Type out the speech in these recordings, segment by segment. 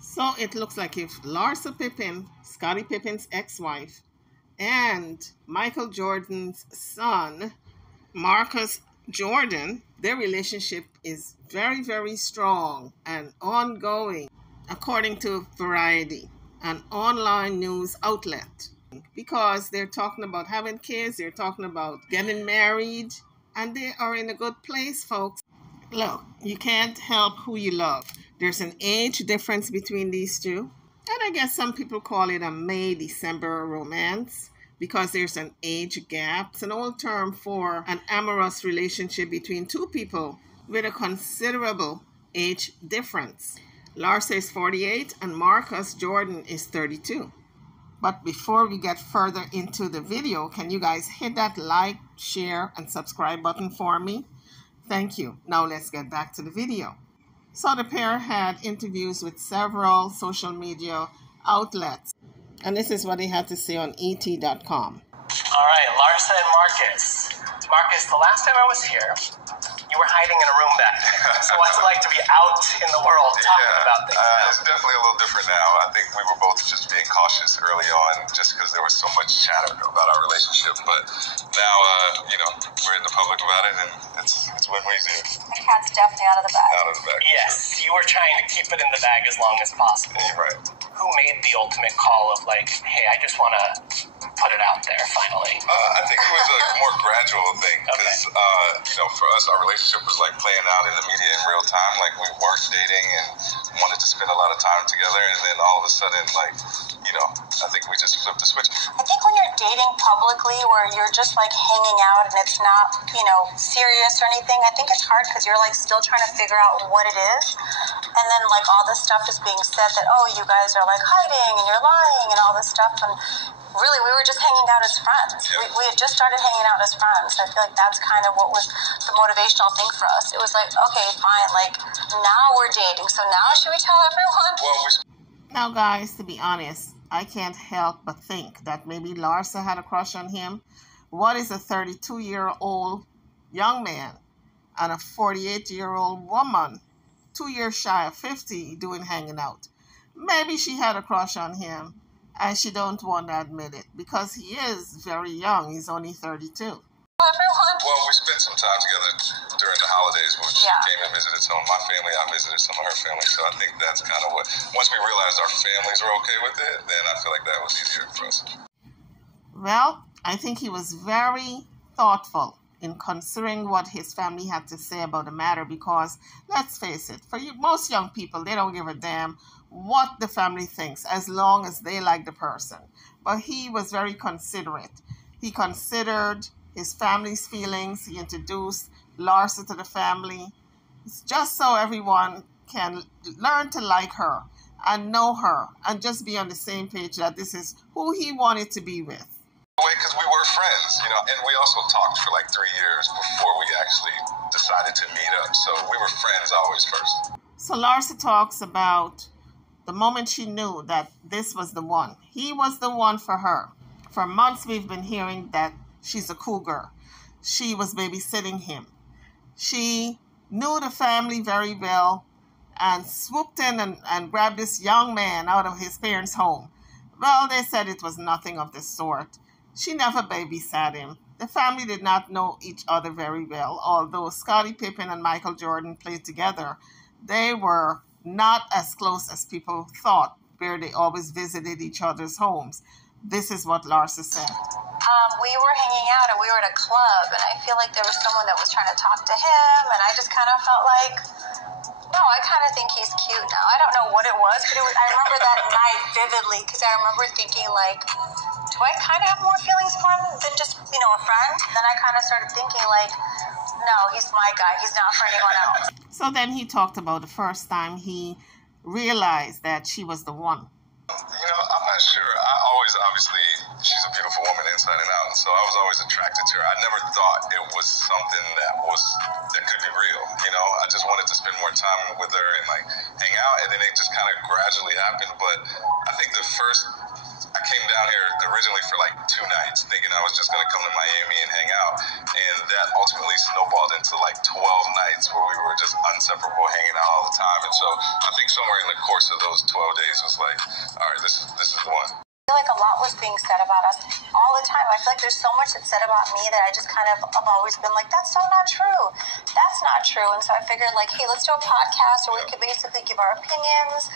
So it looks like if Larsa Pippin, Scottie Pippen's ex-wife, and Michael Jordan's son, Marcus Jordan, their relationship is very, very strong and ongoing, according to Variety, an online news outlet. Because they're talking about having kids, they're talking about getting married, and they are in a good place, folks. Look, you can't help who you love. There's an age difference between these two. And I guess some people call it a May-December romance because there's an age gap. It's an old term for an amorous relationship between two people with a considerable age difference. Larsa is 48 and Marcus Jordan is 32. But before we get further into the video, can you guys hit that like, share, and subscribe button for me? Thank you. Now let's get back to the video. So the pair had interviews with several social media outlets. And this is what they had to say on ET.com. All right, Larsa and Marcus. Marcus, the last time I was here, you were hiding in a room back there. So what's it like to be out in the world talking about things? It's definitely a little different now. I think we were both just being cautious early on just because there was so much chatter about our relationship. But now, we're in the public about it, and it's win-win here. The cat's definitely out of the bag. Out of the bag. Yes, you were trying to keep it in the bag as long as possible. Yeah, you're right. Who made the ultimate call of like, hey, I just want to put it out there finally? I think it was a more gradual thing because, for us, our relationship was like playing out in the media in real time. Like we weren't dating and wanted to spend a lot of time together, and then all of a sudden, I think we just flipped the switch. I think when you're dating publicly, where you're just like hanging out and it's not, serious or anything, I think it's hard because you're like still trying to figure out what it is. And then like all this stuff is being said that, oh, you guys are like hiding and you're lying and all this stuff. And really, we were just hanging out as friends. Yeah. We had just started hanging out as friends. I feel like that's kind of what was the motivational thing for us. It was like, okay, fine, like now we're dating. So now should we tell everyone? Now, guys, to be honest, I can't help but think that maybe Larsa had a crush on him. What is a 32-year-old young man and a 48-year-old woman, 2 years shy of 50, doing hanging out? Maybe she had a crush on him and she don't want to admit it because he is very young. He's only 32. Well, we spent some time together during the holidays when she came and visited some of my family. I visited some of her family. So I think that's kind of what, once we realized our families were okay with it, then I feel like that was easier for us. Well, I think he was very thoughtful in considering what his family had to say about the matter because, let's face it, for most young people, they don't give a damn what the family thinks as long as they like the person. But he was very considerate. He considered his family's feelings. He introduced Larsa to the family. It's just so everyone can learn to like her and know her and just be on the same page that this is who he wanted to be with. Because we were friends, and we also talked for like 3 years before we actually decided to meet up. So we were friends always first. So Larsa talks about the moment she knew that this was the one. He was the one for her. For months we've been hearing that she's a cougar. She was babysitting him. She knew the family very well and swooped in and grabbed this young man out of his parents' home. Well, they said it was nothing of the sort. She never babysat him. The family did not know each other very well. Although Scottie Pippen and Michael Jordan played together, they were not as close as people thought, where they always visited each other's homes. This is what Larsa said. We were hanging out and we were at a club, and I feel like there was someone that was trying to talk to him, and I just kind of felt like, no, I kind of think he's cute now. I don't know what it was, but I remember that night vividly because I remember thinking like, do I kind of have more feelings for him than just, a friend? And then I kind of started thinking like, no, he's my guy. He's not for anyone else. So then he talked about the first time he realized that she was the one. I'm not sure. Obviously, she's a beautiful woman inside and out, and so I was always attracted to her. I never thought it was something that could be real. I just wanted to spend more time with her and like hang out, and then it just kind of gradually happened. But I think the first I came down here originally for like 2 nights, thinking I was just going to come to Miami and hang out. And that ultimately snowballed into like 12 nights where we were just inseparable, hanging out all the time. And so I think somewhere in the course of those 12 days was like, all right, this is the one. I feel like a lot was being said about us all the time. I feel like there's so much that's said about me that I just kind of have always been like, that's so not true. That's not true. And so I figured like, hey, let's do a podcast where we could basically give our opinions,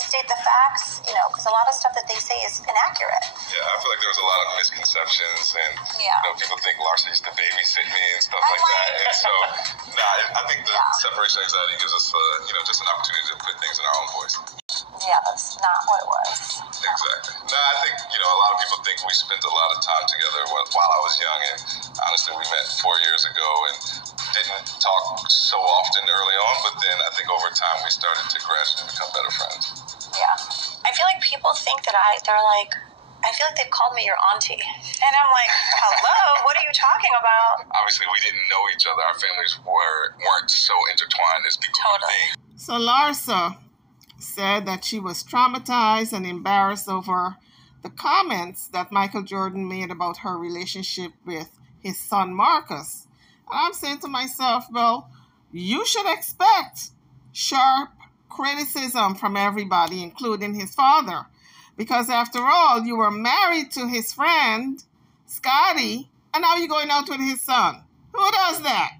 state the facts, because a lot of stuff that they say is inaccurate. Yeah, I feel like there was a lot of misconceptions and people think Larsa used to babysit me and stuff like that. And so, I think the separation anxiety gives us, just an opportunity to put things in our own voice. Yeah, that's not what it was. Exactly. No, I think, a lot of people think we spent a lot of time together while I was young, and honestly, we met 4 years ago and didn't talk so often early on, but then I think over time we started to gradually become better friends. Yeah. I feel like people think that I feel like they've called me your auntie. And I'm like, hello, what are you talking about? Obviously, we didn't know each other. Our families weren't so intertwined as people would think. So Larsa said that she was traumatized and embarrassed over the comments that Michael Jordan made about her relationship with his son Marcus. And I'm saying to myself, well, you should expect sharp criticism from everybody, including his father. Because after all, you were married to his friend, Scotty, and now you're going out with his son. Who does that?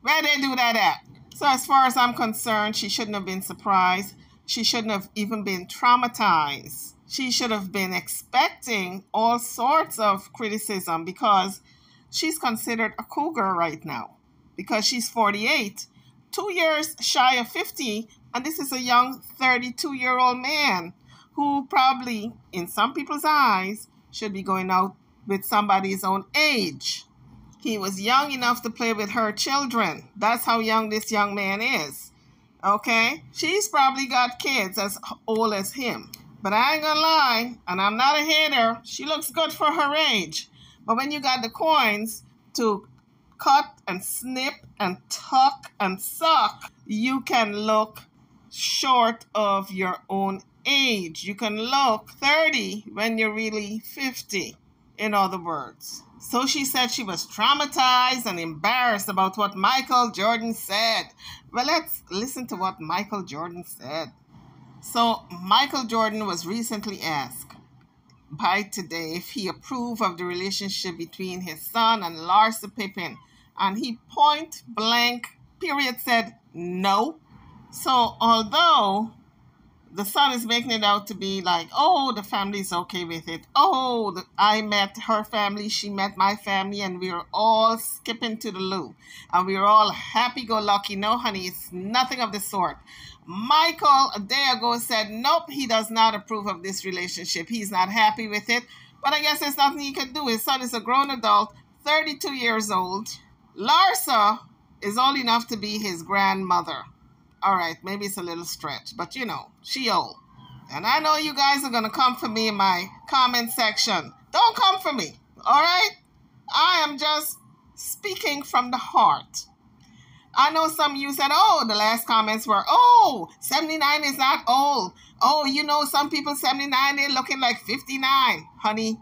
Where they do that at? So as far as I'm concerned, she shouldn't have been surprised. She shouldn't have even been traumatized. She should have been expecting all sorts of criticism because she's considered a cougar right now because she's 48, 2 years shy of 50, and this is a young 32-year-old man who probably, in some people's eyes, should be going out with somebody his own age. He was young enough to play with her children. That's how young this young man is. Okay? She's probably got kids as old as him. But I ain't gonna lie, and I'm not a hater, she looks good for her age. But when you got the coins to cut and snip and tuck and suck, you can look short of your own age. You can look 30 when you're really 50, in other words. So she said she was traumatized and embarrassed about what Michael Jordan said. Well, let's listen to what Michael Jordan said. So Michael Jordan was recently asked by Today if he approved of the relationship between his son and Larsa Pippin. And he point blank, period, said no. So although the son is making it out to be like, oh, the family's okay with it. Oh, I met her family, she met my family, and we were all skipping to the loo. And we were all happy-go-lucky. No, honey, it's nothing of the sort. Michael, a day ago, said, nope, he does not approve of this relationship. He's not happy with it. But I guess there's nothing he can do. His son is a grown adult, 32 years old. Larsa is old enough to be his grandmother. All right, maybe it's a little stretch, but she old. And I know you guys are going to come for me in my comment section. Don't come for me, all right? I am just speaking from the heart. I know some of you said, oh, the last comments were, oh, 79 is not old. Oh, some people 79, they're looking like 59. Honey,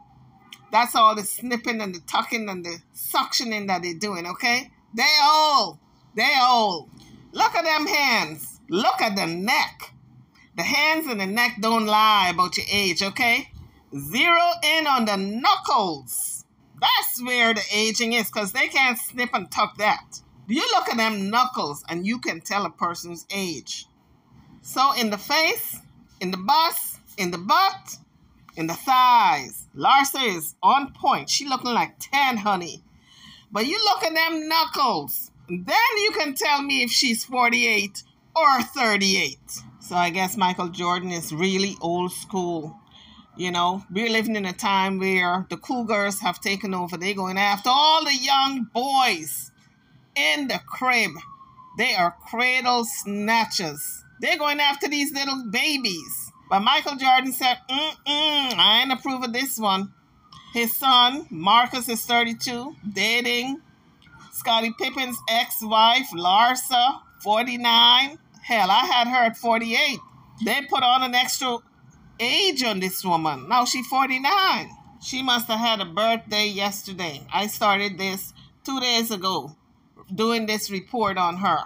that's all the snipping and the tucking and the suctioning that they're doing, okay? They old. Look at them hands. Look at the neck. The hands and the neck don't lie about your age, okay? Zero in on the knuckles. That's where the aging is, because they can't snip and tuck that. You look at them knuckles and you can tell a person's age. So in the face, in the bust, in the butt, in the thighs, Larsa is on point. She looking like 10, honey. But you look at them knuckles, then you can tell me if she's 48 or 38. So I guess Michael Jordan is really old school. We're living in a time where the cougars have taken over. They're going after all the young boys in the crib. They are cradle snatchers. They're going after these little babies. But Michael Jordan said, I ain't approve of this one. His son, Marcus, is 32, dating Scottie Pippen's ex-wife, Larsa, 49. Hell, I had her at 48. They put on an extra age on this woman. Now she's 49. She must have had a birthday yesterday. I started this 2 days ago, doing this report on her.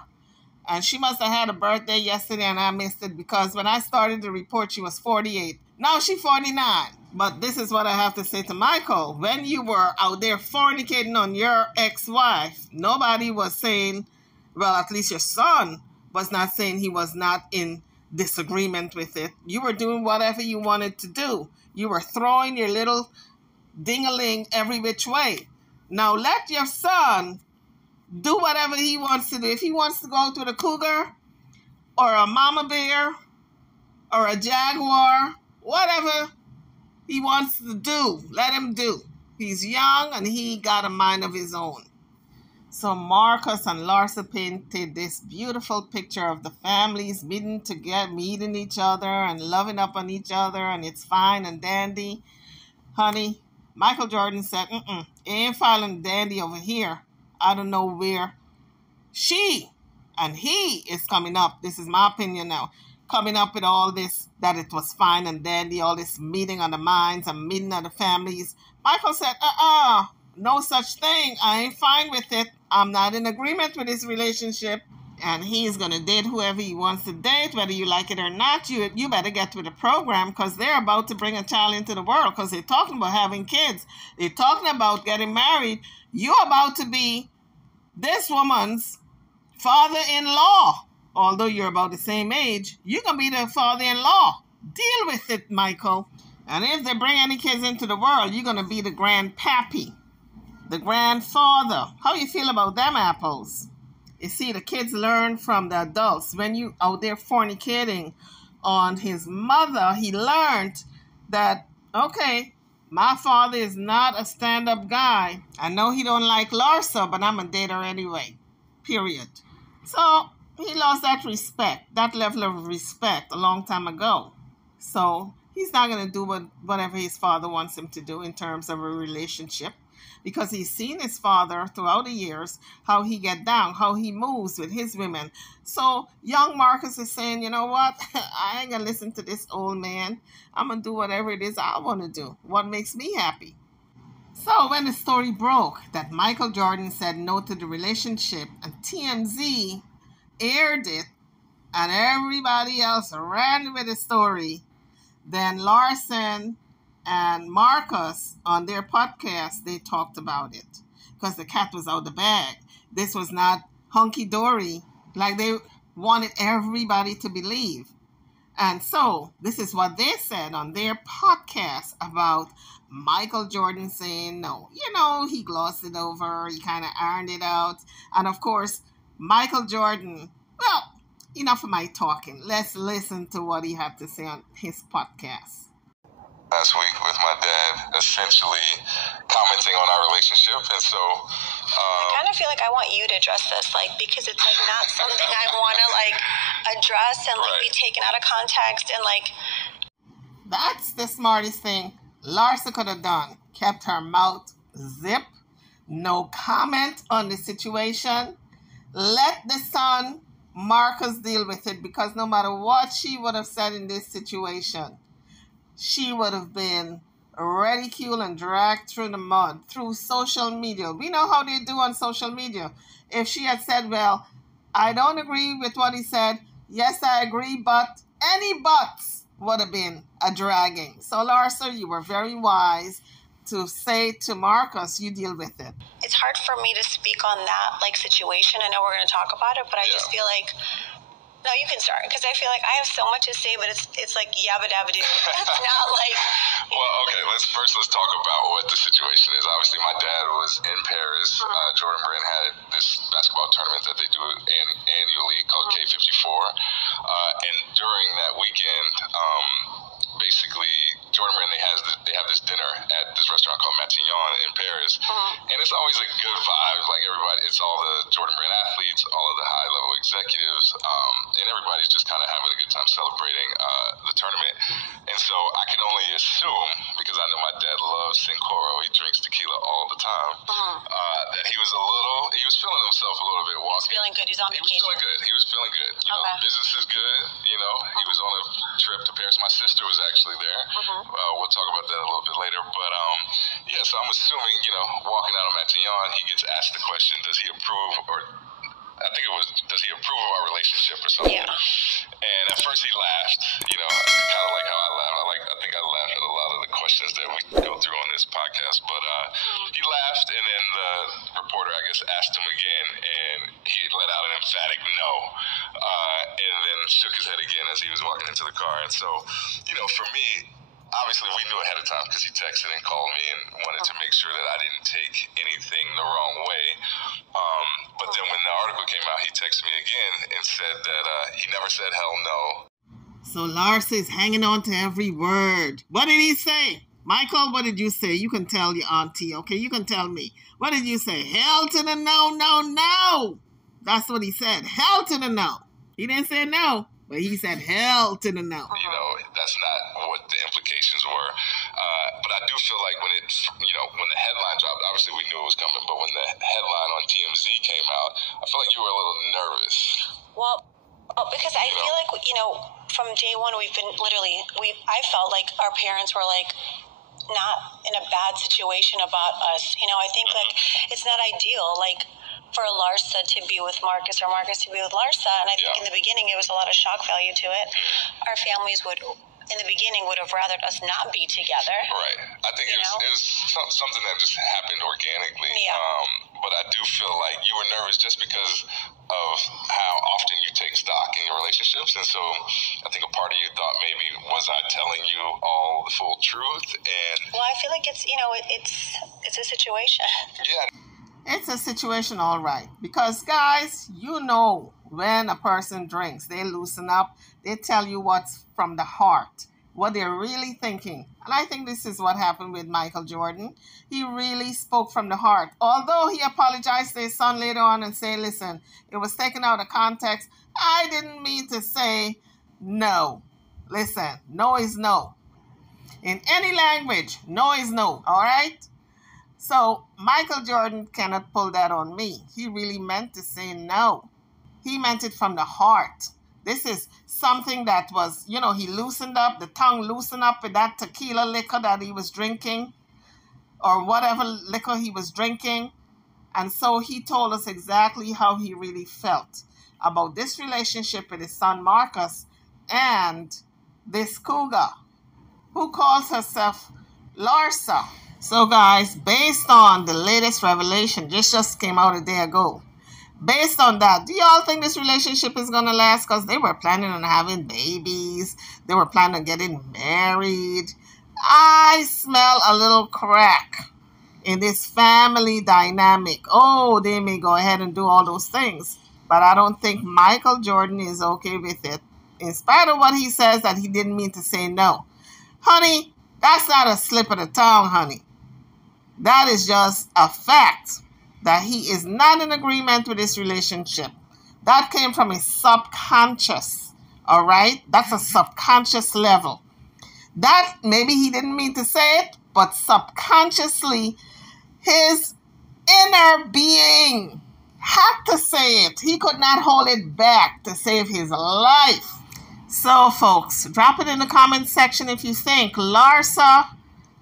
And she must have had a birthday yesterday and I missed it because when I started the report, she was 48. Now she's 49. But this is what I have to say to Michael. When you were out there fornicating on your ex-wife, nobody was saying, well, at least your son was not saying he was not in disagreement with it. You were doing whatever you wanted to do. You were throwing your little ding-a-ling every which way. Now let your son do whatever he wants to do. If he wants to go out with a cougar or a mama bear or a jaguar, whatever he wants to do, let him do. He's young and he got a mind of his own. So Marcus and Larsa painted this beautiful picture of the families meeting each other and loving up on each other, and it's fine and dandy. Honey, Michael Jordan said, it ain't fine and dandy over here. I don't know where she and he is coming up. This is my opinion now. Coming up with all this, that it was fine and dandy, all this meeting of the minds and meeting of the families. Michael said, no such thing. I ain't fine with it. I'm not in agreement with this relationship. And he's going to date whoever he wants to date, whether you like it or not. You better get with the program because they're about to bring a child into the world because they're talking about having kids. They're talking about getting married. You're about to be this woman's father-in-law. Although you're about the same age, you can be the father-in-law. Deal with it, Michael. And if they bring any kids into the world, you're going to be the grandpappy, the grandfather. How you feel about them apples? You see, the kids learn from the adults. When you out there fornicating on his mother, he learned that, okay, my father is not a stand-up guy. I know he don't like Larsa, but I'm going to date her anyway. Period. So he lost that respect, that level of respect a long time ago. So he's not going to do whatever his father wants him to do in terms of a relationship because he's seen his father throughout the years, how he get down, how he moves with his women. So young Marcus is saying, you know what? I ain't going to listen to this old man. I'm going to do whatever it is I want to do, what makes me happy. So when the story broke that Michael Jordan said no to the relationship and TMZ aired it and everybody else ran with the story, then Larson and Marcus on their podcast, they talked about it because the cat was out the bag. This was not hunky-dory like they wanted everybody to believe. And so this is what they said on their podcast about Michael Jordan saying no. You know, he glossed it over. He kind of ironed it out. And of course, Michael Jordan, well, enough of my talking. Let's listen to what he had to say on his podcast. Last week with my dad, essentially commenting on our relationship, and so I kind of feel like I want you to address this, like, because it's like not something I want to like address and like be taken out of context and like. That's the smartest thing Larsa could have done. Kept her mouth zip, no comment on the situation. Let the son Marcus deal with it because no matter what she would have said in this situation, she would have been ridiculed and dragged through the mud, through social media. We know how they do on social media. If she had said, well, I don't agree with what he said. Yes, I agree, but any buts would have been a dragging. So, Larsa, you were very wise to say to Marcus, you deal with it. It's hard for me to speak on that like situation. I know we're going to talk about it, but I just feel like. No, you can start, because I feel like I have so much to say, but it's like yabba dabba doo. It's not like... Well, okay, let's talk about what the situation is. Obviously, my dad was in Paris. Jordan Brand had this basketball tournament that they do annually called K54. And during that weekend, basically, Jordan Brand, they have this dinner at this restaurant called Matignon in Paris. And it's always a good vibe. Like everybody, it's all the Jordan Brand athletes, all of the high-level executives, and everybody's just kind of having a good time celebrating the tournament. And And so I can only assume, because I know my dad loves Sincoro, he drinks tequila all the time, that he was feeling himself a little bit walking. He's feeling good. He's on vacation. He was feeling good. He was feeling good. You know, business is good. You know, he was on a trip to Paris. My sister was actually there. We'll talk about that a little bit later. But, yeah, so I'm assuming, you know, walking out of Matignon, he gets asked the question, does he approve, or I think it was, does he approve of our relationship or something? Yeah. And at first he laughed, you know, kind of like how I laughed. I think I laughed at a lot of the questions that we go through on this podcast. But he laughed, and then the reporter, I guess, asked him again, and he let out an emphatic no, and then shook his head again as he was walking into the car. And so, you know, for me, obviously we knew ahead of time because he texted and called me and wanted to make sure that I didn't take anything the wrong way. But then when the article came out, he texted me again and said that he never said hell no. So Larsa is hanging on to every word. What did he say? Michael, what did you say? You can tell your auntie, okay? You can tell me. What did you say? Hell to the no, no, no. That's what he said. Hell to the no. He didn't say no, but he said hell to the no. You know, that's not what the implications were. But I do feel like when when the headline dropped, obviously we knew it was coming, but when the headline on TMZ came out, I feel like you were a little nervous. Well, because I feel like, you know, from day one, we've been I felt like our parents were like not in a bad situation about us. You know, I think like it's not ideal, like for Larsa to be with Marcus or Marcus to be with Larsa. And I think in the beginning, it was a lot of shock value to it. Our families would have rathered us not be together. Right. I think it was something that just happened organically. Yeah. But I do feel like you were nervous just because of how often you take stock in your relationships. And so I think a part of you thought maybe, was I telling you all the full truth? And well, I feel like it's a situation. Yeah. It's a situation, all right. Because, guys, you know when a person drinks, they loosen up. They tell you what's from the heart, what they're really thinking. And I think this is what happened with Michael Jordan. He really spoke from the heart. Although he apologized to his son later on and said, listen, it was taken out of context. I didn't mean to say no. Listen, no is no. In any language, no is no, all right? So Michael Jordan cannot pull that on me. He really meant to say no. He meant it from the heart. This is something that was, you know, he loosened up, the tongue loosened up with that tequila liquor that he was drinking or whatever liquor he was drinking. And so he told us exactly how he really felt about this relationship with his son Marcus and this cougar who calls herself Larsa. So guys, based on the latest revelation, just came out a day ago, based on that, do y'all think this relationship is going to last? Because they were planning on having babies. They were planning on getting married. I smell a little crack in this family dynamic. Oh, they may go ahead and do all those things. But I don't think Michael Jordan is okay with it. In spite of what he says that he didn't mean to say no. Honey, that's not a slip of the tongue, honey. That is just a fact that he is not in agreement with this relationship. That came from his subconscious, all right? That's a subconscious level. That, maybe he didn't mean to say it, but subconsciously, his inner being had to say it. He could not hold it back to save his life. So, folks, drop it in the comment section if you think Larsa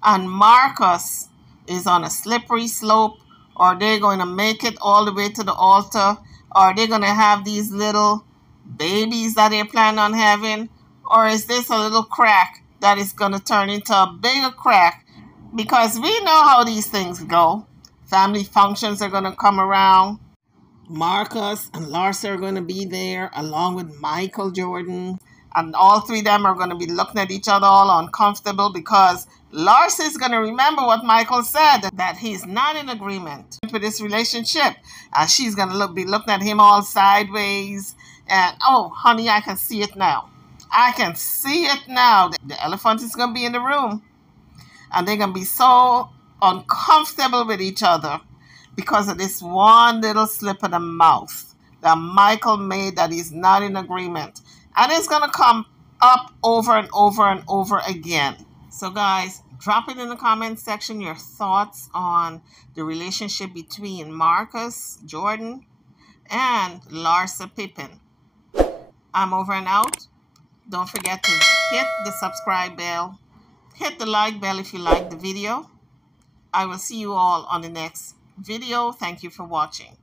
and Marcus is on a slippery slope, or they're going to make it all the way to the altar, or they're going to have these little babies that they're planning on having, or is this a little crack that is going to turn into a bigger crack? Because we know how these things go. Family functions are going to come around. Marcus and Larsa are going to be there along with Michael Jordan. And all three of them are going to be looking at each other all uncomfortable because Larsa is going to remember what Michael said, that he's not in agreement with this relationship. And she's going to be looking at him all sideways. And, oh, honey, I can see it now. I can see it now. The elephant is going to be in the room. And they're going to be so uncomfortable with each other because of this one little slip of the mouth that Michael made that he's not in agreement. And it's going to come up over and over and over again. So guys, drop it in the comment section, your thoughts on the relationship between Marcus Jordan and Larsa Pippin. I'm over and out. Don't forget to hit the subscribe bell. Hit the like bell if you like the video. I will see you all on the next video. Thank you for watching.